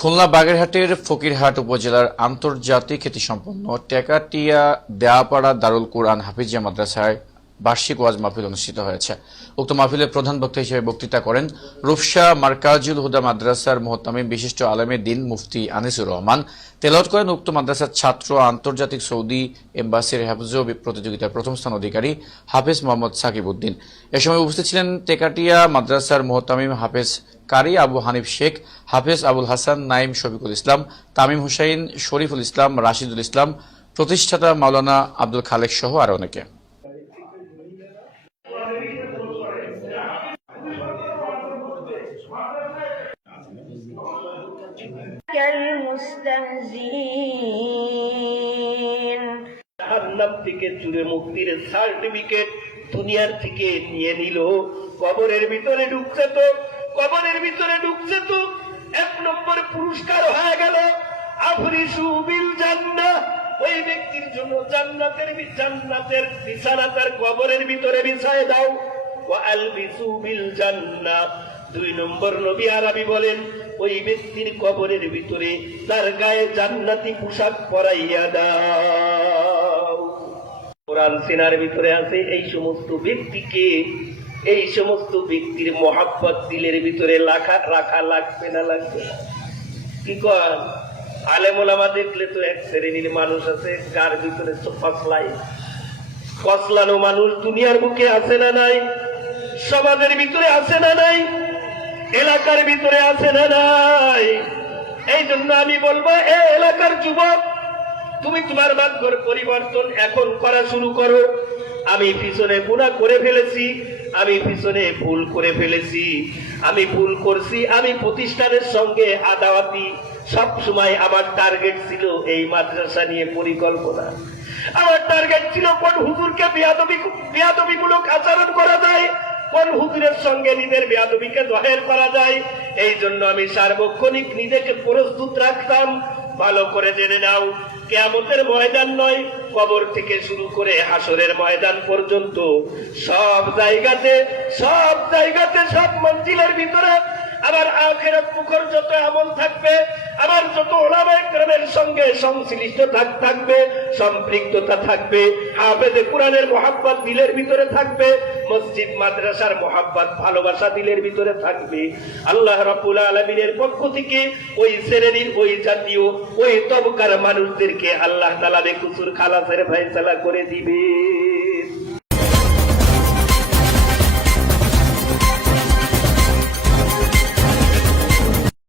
খুলনা বাগেরহাটের ফকিরহাট উপজেলার আন্তর্জাতিক খ্যাতিসম্পন্ন টেকাটিয়া দেয়াপাড়া দারুল কুরআন হাফিজিয়া মাদ্রাসায় বার্ষিক ওয়াজ মাহফিল অনুষ্ঠিত হয়েছে। উক্ত মাহফিলে প্রধান বক্তা হিসেবে বক্তৃতা করেন রূপসা মার্কাজুল হুদা মাদ্রাসার মুহতামিম বিশিষ্ট আলেমে দিন মুফতি আনিসুর রহমান। তেলাওয়াত করেন উক্ত মাদ্রাসার ছাত্র আন্তর্জাতিক সৌদি এম্বাসির হেফজ প্রতিযোগিতার প্রথম স্থান অধিকারী হাফেজ মোহাম্মদ সাকিব উদ্দিন। এ সময় উপস্থিত ছিলেন টেকাটিয়া মাদ্রাসার মুহতামিম হাফেজ কারি আবু হানিফ শেখ, হাফেজ আবুল হাসান, নাইম শফিকুল ইসলাম, তামিম হুসাইন, শরীফুল ইসলাম, রাশিদুল ইসলাম, প্রতিষ্ঠাতা মাওলানা আব্দুল খালেক সহ আরো অনেকে। জাহান্নাম থেকে চুরে মুক্তির সার্টিফিকেট দুনিয়ার থেকে নিয়ে নিল। কবরের ভিতরে ঢুকছে তো 1 নম্বর পুরস্কার হয়ে গেল আফরিসু বিল জান্নাহ। ওই ব্যক্তির জন্য জান্নাতের বিছানা তার কবরের ভিতরে বিছায় দাও। ওয়া আলবিসু বিল জান্নাহ। 2 নম্বর নবী আরবি বলেন ওই ব্যক্তির কবরের ভিতরে তার গায়ে জান্নাতি পোশাক পরাইয়া দাও। কোরআন সিনার ভিতরে আছে এই সমস্ত ব্যক্তির মহাব্বত দিলের ভিতরে রাখা লাগবে না লাগবে না? কি কর আলেম ওলামা দেখলে তো এক শ্রেণীর মানুষ আছে কার ভিতরে কসলানো মানুষ দুনিয়ার বুকে আছে না নাই? সমাজের ভিতরে আছে না নাই? এলাকার ভিতরে আছে না নাই? এই জন্য আমি বলবো এ এলাকার যুবক, তুমি তোমার ভাগ্যের পরিবর্তন এখন করা শুরু করো। আমি পিছনে গুনাহ করে ফেলেছি, আমি পিছনে ভুল করে ফেলেছি, আমি ভুল করছি। আমি প্রতিষ্ঠানের সঙ্গে আদাওয়াতি সব সময় আমার টার্গেট ছিল এই মাদ্রাসা নিয়ে পরিকল্পনা। আমার টার্গেট ছিল কোন হুজুরকে বেয়াদবিমূলক আচরণ করা যায়, কোন হুজুরের সঙ্গে নিজের বেয়াদবিকে জাহের করা যায়। এই জন্য আমি সার্বক্ষণিক নিজেকে প্রস্তুত রাখতাম। ভালো করে জেনে নাও, কিয়ামতের ময়দান নয়, কবর থেকে শুরু করে হাসরের ময়দান পর্যন্ত সব জায়গাতে সব মঞ্জিলের ভিতরে আমার আখিরাত মুখর যত আমল থাকবে, আমার যত উলামায়ে কেরামের সঙ্গে সংশ্লিষ্ট থাকবে, সম্পৃক্ততা থাকবে, হাফেজে কোরআনের মহাব্বত দিলের ভিতরে থাকবে, মসজিদ মাদ্রাসার মহাব্বত ভালোবাসা দিলের ভিতরে থাকবে। আল্লাহ রাব্বুল আলামিনের পক্ষ থেকে ওই শ্রেণীর, ওই জাতীয়, ওই তবকার মানুষদেরকে আল্লাহ তাআলা বেকুসুর খালাসের ফয়সালা করে দিবে।